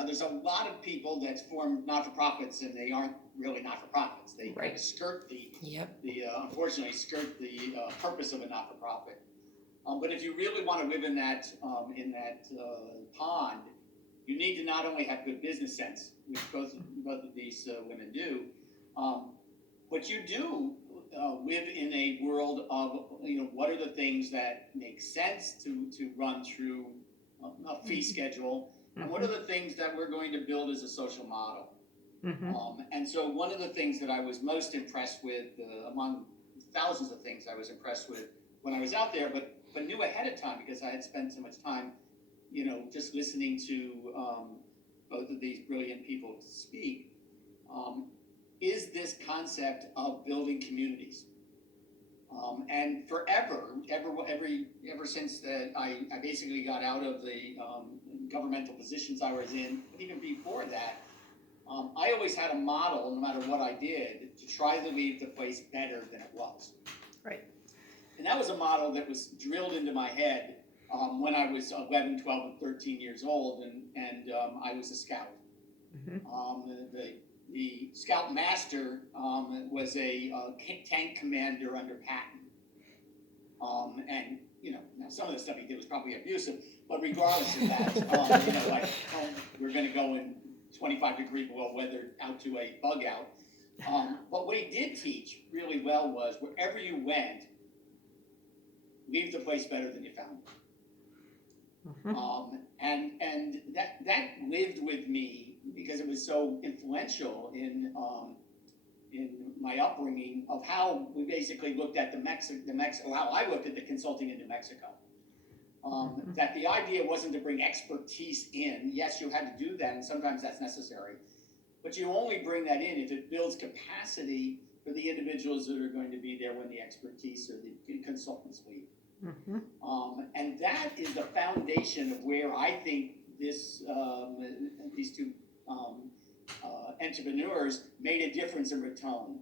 Now, there's a lot of people that form not-for-profits, and they aren't really not-for-profits. They kind of skirt unfortunately, skirt the purpose of a not-for-profit. But if you really want to live in that pond, you need to not only have good business sense, which both of these women do, but you do live in a world of, what are the things that make sense to run through a fee schedule, and what are the things that we're going to build as a social model. And so one of the things that I was most impressed with, among thousands of things I was impressed with when I was out there, but knew ahead of time because I had spent so much time, just listening to both of these brilliant people speak, is this concept of building communities. And forever, ever since I basically got out of the governmental positions I was in, but even before that, I always had a model, no matter what I did, to try to leave the place better than it was. Right. And that was a model that was drilled into my head when I was 11, 12, and 13 years old, and I was a scout. The scout master was a tank commander under Patton. And, now some of the stuff he did was probably abusive, but regardless of that, we're going to go in 25-degree below weather out to a bug out. But what he did teach really well was wherever you went, leave the place better than you found it. And that lived with me because it was so influential in my upbringing of how we basically looked at how I looked at the consulting in New Mexico. That the idea wasn't to bring expertise in. Yes, you had to do that, and sometimes that's necessary. But you only bring that in if it builds capacity for the individuals that are going to be there when the expertise or the consultants leave. And that is the foundation of where I think these two entrepreneurs made a difference in Raton.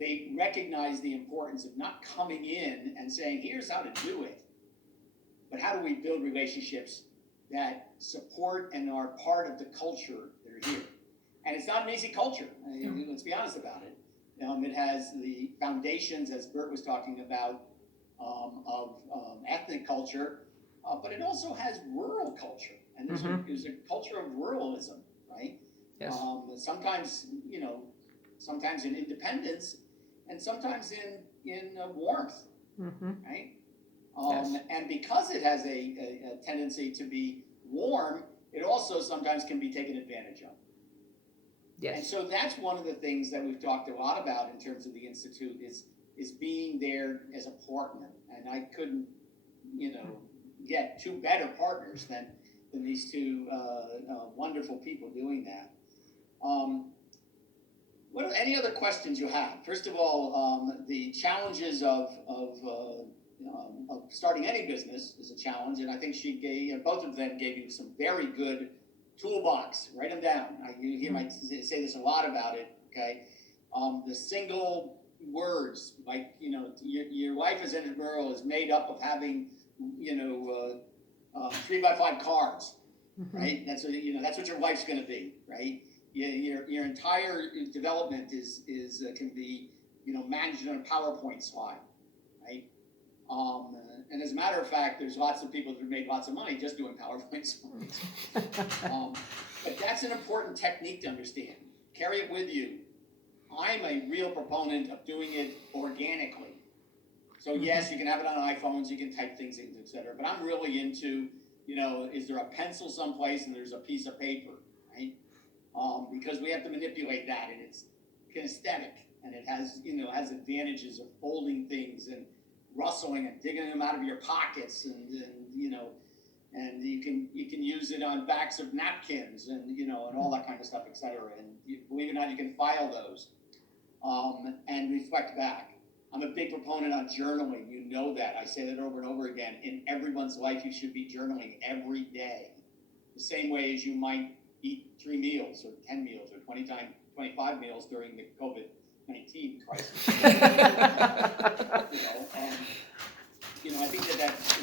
They recognized the importance of not coming in and saying, here's how to do it, but how do we build relationships that support and are part of the culture that are here. And it's not an easy culture. Let's be honest about it. It has the foundations, as Bert was talking about, of ethnic culture, but it also has rural culture. And there's a culture of ruralism, right? Yes. Sometimes in independence, and sometimes in warmth, right? And because it has a tendency to be warm, it also sometimes can be taken advantage of. Yes. And so that's one of the things that we've talked a lot about in terms of the Institute is being there as a partner. And I couldn't, get two better partners than these two wonderful people doing that. What are any other questions you have? First of all, the challenges of starting any business is a challenge, and I think both of them gave you some very good toolbox. Write them down. You hear me say this a lot about it. Okay, the single words, like your life as an entrepreneur is made up of having 3x5 cars, right? That's what your life's going to be, right? Your entire development can be managed on a PowerPoint slide, right? And as a matter of fact, there's lots of people who made lots of money just doing PowerPoint slides. But that's an important technique to understand. Carry it with you. I'm a real proponent of doing it organically. So yes, you can have it on iPhones, you can type things in, etc. But I'm really into, is there a pencil someplace and there's a piece of paper, right? Because we have to manipulate that, and it's kinesthetic, and it has advantages of folding things and rustling and digging them out of your pockets, and you can use it on backs of napkins and and all that kind of stuff, etc. And believe it or not, you can file those and reflect back. I'm a big proponent on journaling. You know that. I say that over and over again. In everyone's life, you should be journaling every day, the same way as you might eat 3 meals or 10 meals or 25 meals during the COVID-19 crisis. I think that's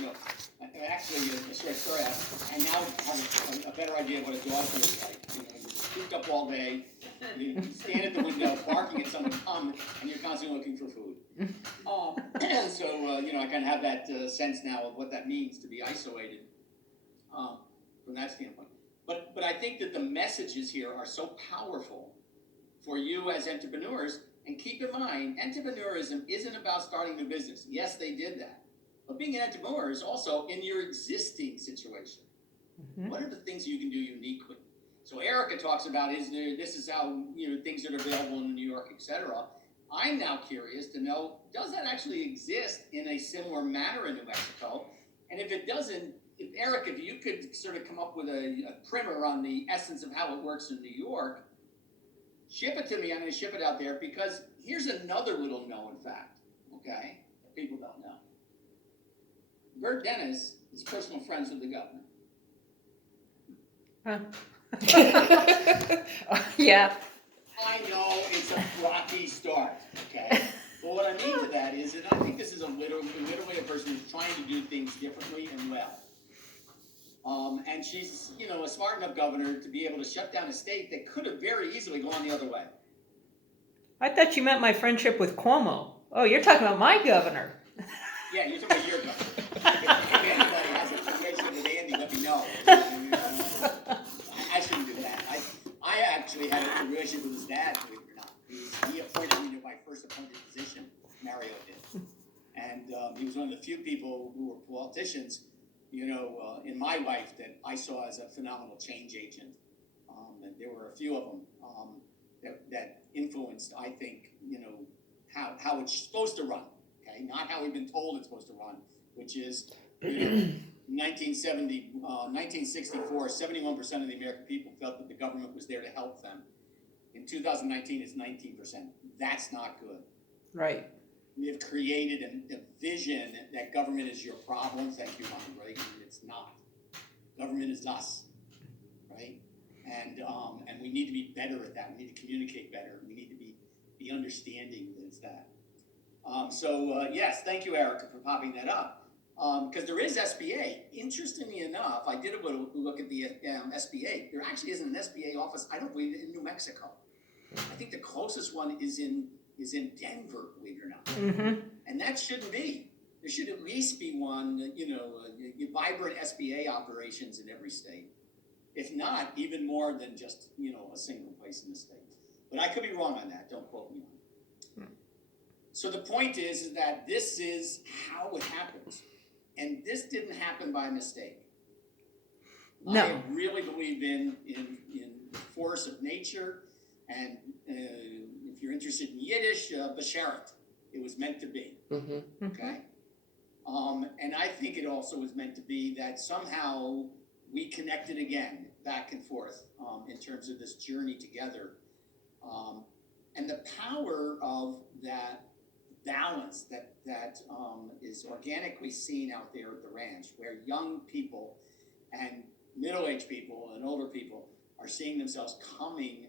actually a short story. I now have a better idea of what a dog feels like. up all day, you stand at the window barking at someone come, and you're constantly looking for food. So I kind of have that sense now of what that means to be isolated from that standpoint. But I think that the messages here are so powerful for you as entrepreneurs. And keep in mind, entrepreneurism isn't about starting a new business. Yes, they did that. But being an entrepreneur is also in your existing situation. Mm-hmm. What are the things you can do uniquely? So Erica talks about this is how things that are available in New York, etc. I'm now curious to know, does that actually exist in a similar manner in New Mexico? And if it doesn't, Eric, if you could sort of come up with a primer on the essence of how it works in New York, ship it to me. I'm going to ship it out there because here's another little known fact, okay, that people don't know. Bert Dennis is personal friends with the governor. Huh. Yeah. I know it's a rocky start, okay? But what I mean to that is that I think this is literally a person who's trying to do things differently and well. And she's, a smart enough governor to be able to shut down a state that could have very easily gone the other way. I thought you meant my friendship with Cuomo. Oh, you're talking about my governor. Yeah, you're talking about your governor. If anybody has a relationship with Andy, let me know. I shouldn't do that. I actually had a relationship with his dad, believe it or not. He appointed me to my first appointed position, Mario did. And he was one of the few people who were politicians, in my life that I saw as a phenomenal change agent. And there were a few of them that influenced, I think, how it's supposed to run, okay? Not how we've been told it's supposed to run, which is, 1964, 71% of the American people felt that the government was there to help them. In 2019, it's 19%. That's not good. Right. We have created a vision that government is your problem. Thank you, Ronald Reagan. It's not. Government is us, right? And we need to be better at that. We need to communicate better. We need to be understanding that it's that. Yes, thank you, Erica, for popping that up. Because there is SBA. Interestingly enough, I did a little look at the SBA. There actually isn't an SBA office, I don't believe, in New Mexico. I think the closest one is in Denver, believe it or not. Mm-hmm. And that shouldn't be. There should at least be one, vibrant SBA operations in every state. If not, even more than just, a single place in the state. But I could be wrong on that. Don't quote me on it. So the point is that this is how it happens. And this didn't happen by mistake. No. I really believe in the force of nature. And if you're interested in Yiddish, B'Sharet. It was meant to be. Mm-hmm. Okay? And I think it also was meant to be that somehow we connected again, back and forth, in terms of this journey together. And the power of that balance that is organically seen out there at the ranch, where young people and middle-aged people and older people are seeing themselves coming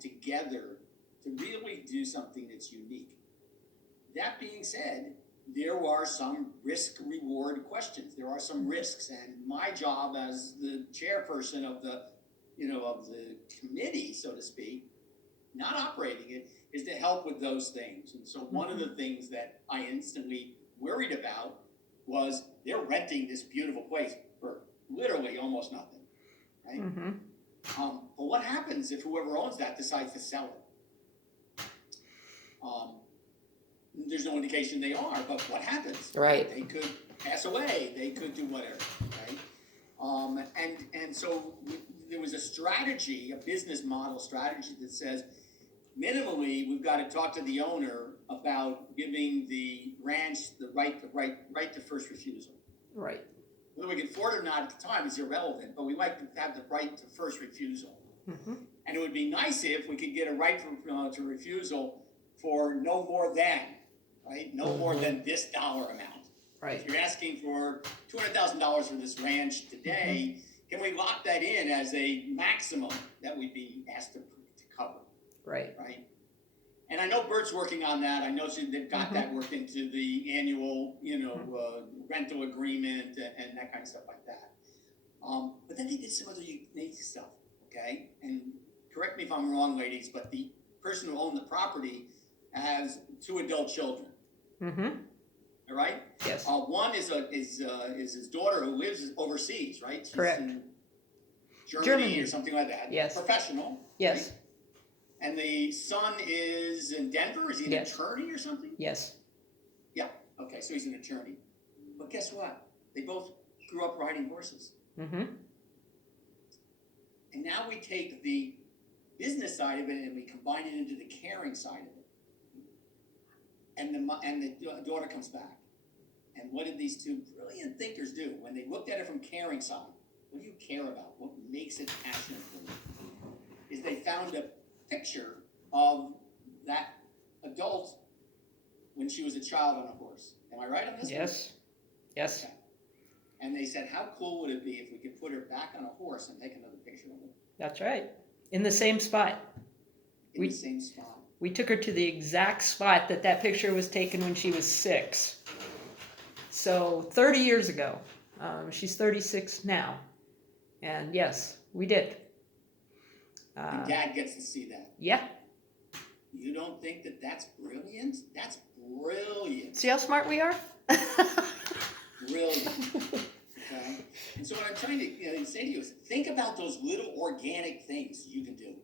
together to really do something that's unique. That being said, there are some risk-reward questions. There are some risks, and my job as the chairperson of the committee, so to speak, not operating it, is to help with those things. And so one of the things that I instantly worried about was they're renting this beautiful place for literally almost nothing, right? Mm-hmm. But what happens if whoever owns that decides to sell it? There's no indication they are, but what happens? Right. They could pass away. They could do whatever, right? And so there was a strategy, a business model strategy that says, minimally, we've got to talk to the owner about giving the ranch the right to first refusal. Right. Whether we can afford it or not at the time is irrelevant, but we like to have the right to first refusal. Mm-hmm. And it would be nice if we could get a right to refusal for no more than, right? No more than this dollar amount. Right. If you're asking for $200,000 for this ranch today, can we lock that in as a maximum that we'd be asked to cover? Right. Right. And I know Bert's working on that. I know they've got that worked into the annual, rental agreement and that kind of stuff like that. But then they did some other unique stuff, okay? And I'm wrong, ladies, but the person who owned the property has 2 adult children. Mm-hmm. All right. Yes. One is his daughter who lives overseas, right? She's Correct. in Germany Germany. or something like that. Yes. Professional. Yes. Right? And the son is in Denver. Is he an Yes. attorney or something? Yes. Yeah. Okay, so he's an attorney. But guess what? They both grew up riding horses. Mm-hmm. And now we take the business side of it and we combine it into the caring side of it. And the daughter comes back. And what did these 2 brilliant thinkers do? When they looked at it from caring side, what do you care about? What makes it passionate for you? Is they found a picture of that adult when she was a child on a horse. Am I right on this? Yes. Yes. Okay. And they said, how cool would it be if we could put her back on a horse and take another picture of her? That's right. In the same spot. In the same spot. We took her to the exact spot that picture was taken when she was 6. So 30 years ago. She's 36 now. And yes, we did. And Dad gets to see that. Yeah. You don't think that that's brilliant? That's brilliant. See how smart we are? Brilliant. Okay? And so what I'm trying to say to you is think about those little organic things you can do,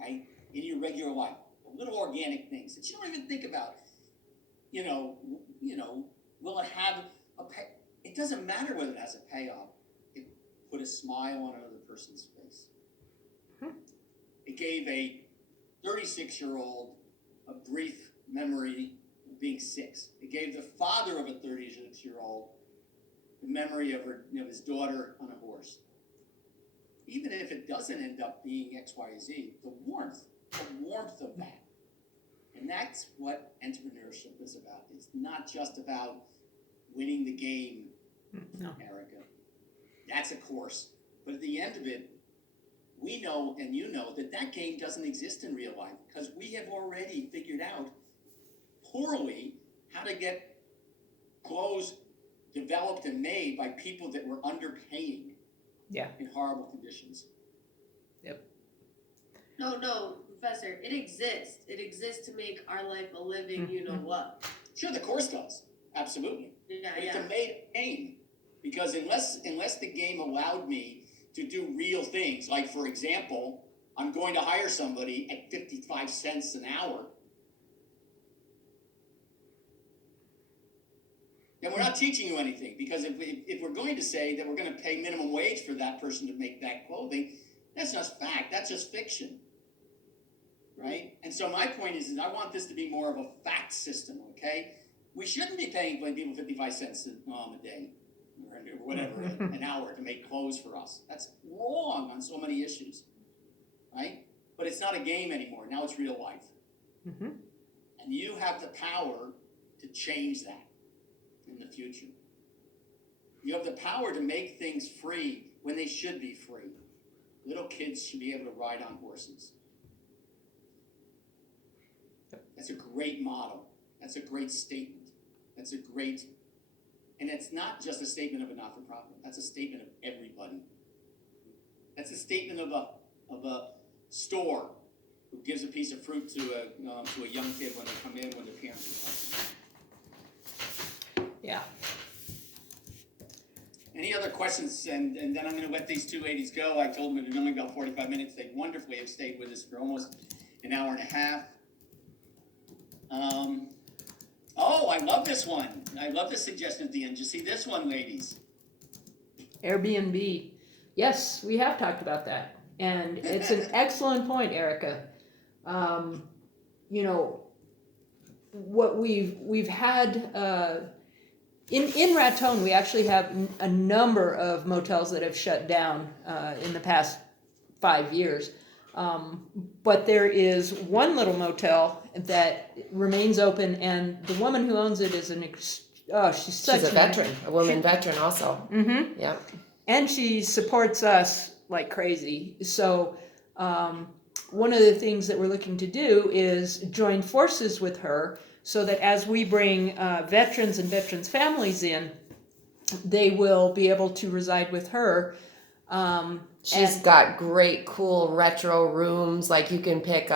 right? In your regular life. Little organic things that you don't even think about. You know, will it have a pay? It doesn't matter whether it has a payoff. It put a smile on another person's face. It gave a 36-year-old a brief memory of being 6. It gave the father of a 36-year-old the memory of his daughter on a horse. Even if it doesn't end up being X, Y, Z, the warmth of that. And that's what entrepreneurship is about. It's not just about winning the game, No. Erica. That's a course. But at the end of it, we know and you know that game doesn't exist in real life because we have already figured out poorly how to get clothes developed and made by people that were underpaying in horrible conditions. Yep. No, Professor, it exists. It exists to make our life a living, you know what. Sure, the course does. Absolutely. Yeah, But it's a made game. Because unless the game allowed me to do real things, like for example, I'm going to hire somebody at 55 cents an hour, then we're not teaching you anything. Because if we're going to say that we're going to pay minimum wage for that person to make that clothing, that's just fact. That's just fiction. Right? And so my point is I want this to be more of a fact system, okay? We shouldn't be paying people 55 cents a day or whatever, an hour to make clothes for us. That's wrong on so many issues, right? But it's not a game anymore. Now it's real life. Mm-hmm. And you have the power to change that in the future. You have the power to make things free when they should be free. Little kids should be able to ride on horses. That's a great model. That's a great statement. That's a great, and it's not just a statement of a not-for-profit. That's a statement of everybody. That's a statement of a store who gives a piece of fruit to a young kid when they come in when their parents are talking. Yeah. Any other questions? And then I'm going to let these 2 ladies go. I told them it was only about 45 minutes. They wonderfully have stayed with us for almost an hour and a half. Oh, I love this one. I love the suggestion at the end. Did you see this one, ladies? Airbnb. Yes, we have talked about that. And it's an excellent point, Erica. You know, what we've had in Raton, we actually have a number of motels that have shut down in the past 5 years. But there is one little motel that remains open, and the woman who owns it is she's a veteran, a woman veteran also. Mm-hmm. Yeah. And she supports us like crazy. So one of the things that we're looking to do is join forces with her so that as we bring veterans and veterans' families in, they will be able to reside with her. She's And- got great, cool retro rooms. Like you can pick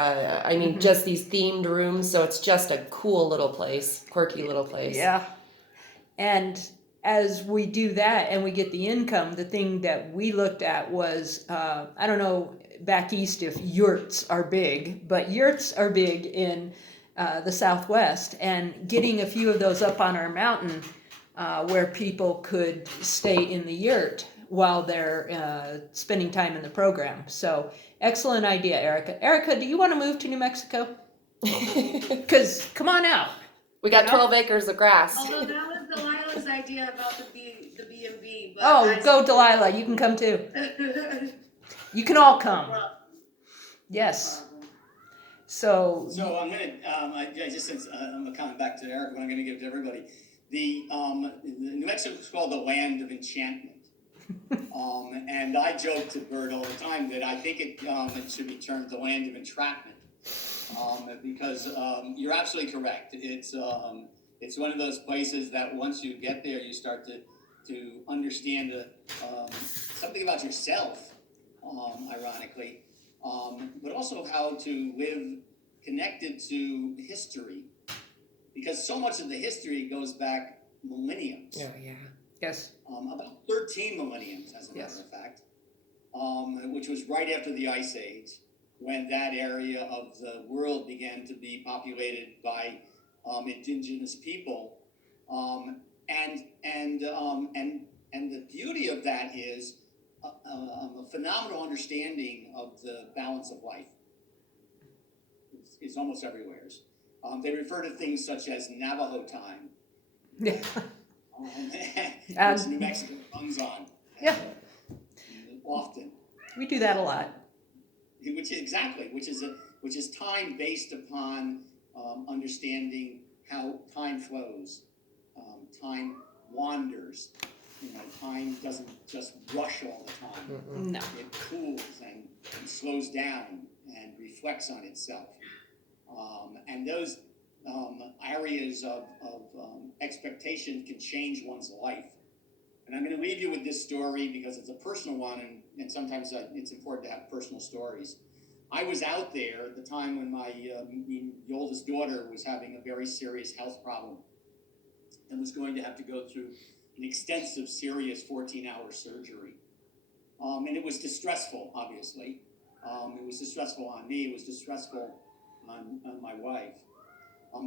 just these themed rooms. So it's just a cool little place, quirky little place. Yeah. And as we do that and we get the income, the thing that we looked at was, I don't know back east if yurts are big, but yurts are big in the Southwest, and getting a few of those up on our mountain where people could stay in the yurt while they're spending time in the program. So excellent idea, Erica. Erica, do you want to move to New Mexico? Because come on out. We got You know? 12 acres of grass. Although that was Delilah's idea about the B&B, but Oh, I go Delilah. You can come too. You can all come. Yes. So, So I'm gonna, I just since I'm coming back to Eric, but I'm gonna give to everybody. The New Mexico is called the land of enchantment. And I joke to Bert all the time that I think it should be termed the land of entrapment. Because you're absolutely correct. It's one of those places that once you get there, you start to understand something about yourself, ironically, but also how to live connected to history, because so much of the history goes back millenniums. Oh, yeah. yes. About 13 millenniums, as a matter Yes. of fact, which was right after the Ice Age, when that area of the world began to be populated by indigenous people, and the beauty of that is a phenomenal understanding of the balance of life. It's almost everywhere. They refer to things such as Navajo time, Yeah. which New Mexico runs on. Yeah. Often. We do that a lot. Which is time based upon understanding how time flows, time wanders. Time doesn't just rush all the time. Mm-mm. No. It cools and slows down and reflects on itself. And those areas of expectation can change one's life. And I'm going to leave you with this story because it's a personal one, and sometimes it's important to have personal stories. I was out there at the time when my the oldest daughter was having a very serious health problem and was going to have to go through an extensive, serious 14-hour surgery. And it was distressful, obviously. It was distressful on me. It was distressful on my wife.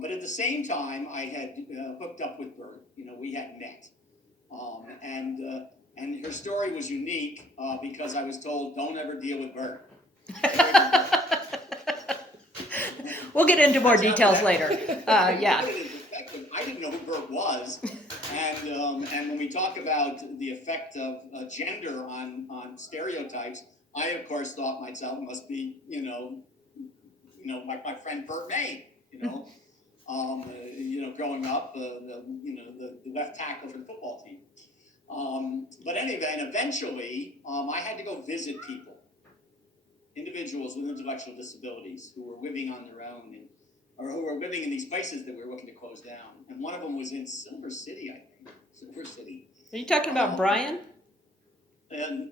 But at the same time, I had hooked up with Bert. We had met. And her story was unique because I was told, don't ever deal with Bert. We'll get into more details later. Yeah. I didn't know who Bert was. And when we talk about the effect of gender on stereotypes, I, of course, thought myself must be, like my friend Bert May, growing up, the left tackle for the football team. But anyway, and eventually, I had to go visit people, individuals with intellectual disabilities who were living on their own or who were living in these places that we were looking to close down. And one of them was in Silver City, I think. Silver City. Are you talking about Brian? And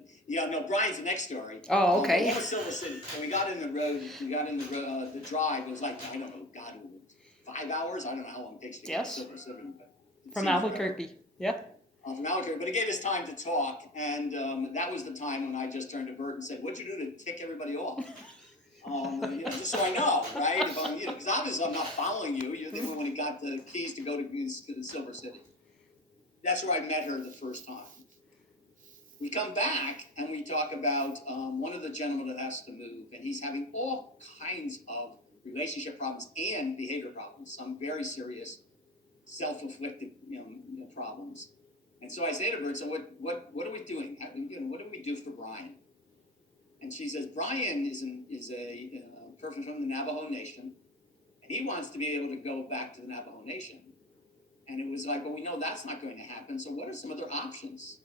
Brian's the next story. Oh, okay. It was Silver City. So we got in the road. The drive. It was like, I don't know, 5 hours. I don't know how long it takes to get to Silver City. But From Albuquerque. Yeah. From Albuquerque, but it gave us time to talk, and that was the time when I just turned to Bert and said, "What'd you do to tick everybody off?" Just so I know, right? Because obviously I'm not following you. You're the one when he got the keys to go to the Silver City. That's where I met her the first time. We come back and we talk about one of the gentlemen that has to move, and he's having all kinds of relationship problems and behavior problems. Some very serious, self-inflicted, problems. And so I say to her, "So what are we doing? What do we do for Brian?" And she says, "Brian is a person from the Navajo Nation, and he wants to be able to go back to the Navajo Nation." And it was like, well, we know that's not going to happen. So what are some other options?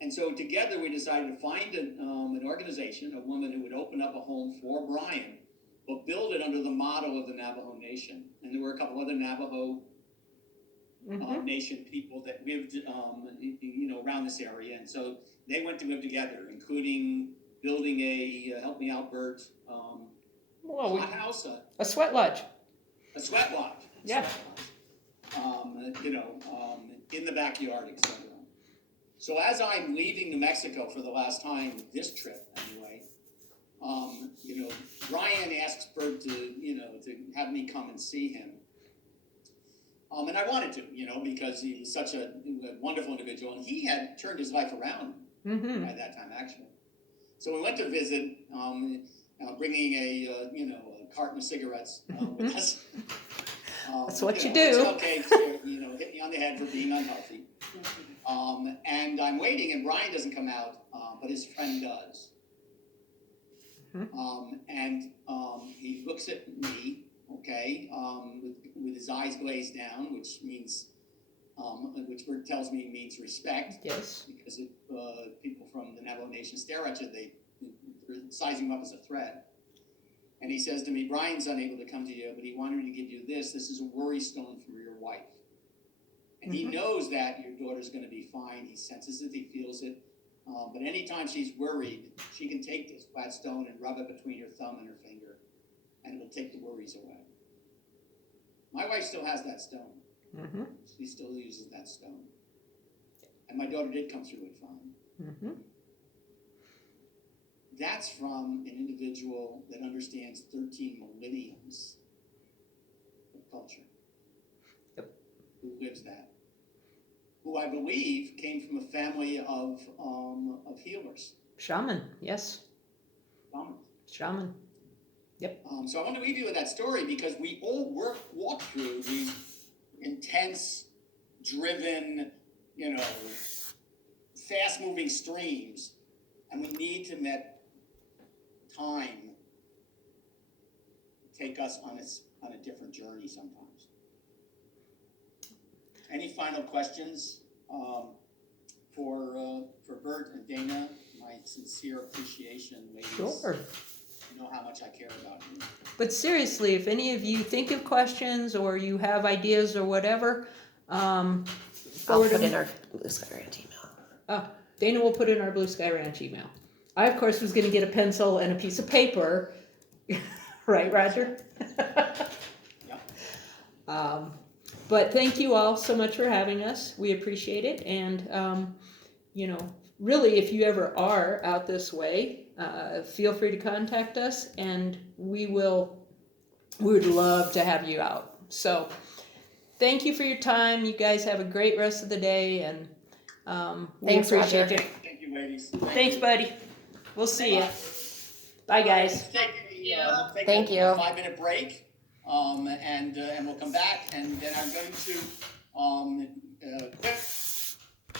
And so together we decided to find an organization, a woman who would open up a home for Brian, but build it under the motto of the Navajo Nation. And there were a couple other Navajo Mhm. Nation people that lived, around this area. And so they went to live together, including building help me out, Bert, Well, we, hot house, a sweat lodge. a sweat lodge. Yeah. In the backyard, etc. So as I'm leaving New Mexico for the last time this trip, anyway, Brian asks Bert to have me come and see him. And I wanted to, because he was such a wonderful individual, and he had turned his life around Mm-hmm. by that time, actually. So we went to visit, bringing a carton of cigarettes with us. That's what you It's do. okay to, hit me on the head for being unhealthy. And I'm waiting, and Brian doesn't come out, but his friend does. He looks at me, okay, with his eyes glazed down, which means, which word tells me means respect, Yes. because if people from the Navajo Nation stare at you, they're sizing you up as a threat. And he says to me, Brian's unable to come to you, but he wanted me to give you this. This is a worry stone from your wife. And he knows that your daughter's going to be fine. He senses it, he feels it. But anytime she's worried, she can take this flat stone and rub it between her thumb and her finger, and it'll take the worries away. My wife still has that stone. Mm-hmm. She still uses that stone. And my daughter did come through it fine. Mm-hmm. That's from an individual that understands 13 millenniums of culture. Yep. Who lives that. Who I believe came from a family of healers. Shaman. Yes. Shamans. Shaman. So I want to leave you with that story because we all walk through these intense, driven, fast-moving streams, and we need to let time take us on a different journey sometimes. Any final questions for Bert and Dana? My sincere appreciation, ladies. Sure. You know how much I care about you. But seriously, if any of you think of questions or you have ideas or whatever, I'll forward put them. in our Blue Sky Ranch email. Dana will put in our Blue Sky Ranch email. I, of course, was going to get a pencil and a piece of paper. Right, Roger? Yeah. But thank you all so much for having us. We appreciate it. And, really, if you ever are out this way, feel free to contact us and we would love to have you out. So thank you for your time. You guys have a great rest of the day, and we Thanks, appreciate Roger. you. Thank you, ladies. Thanks, buddy. We'll see you. Bye, guys. Take Thank a you. 5-minute break, and we'll come back, and then I'm going to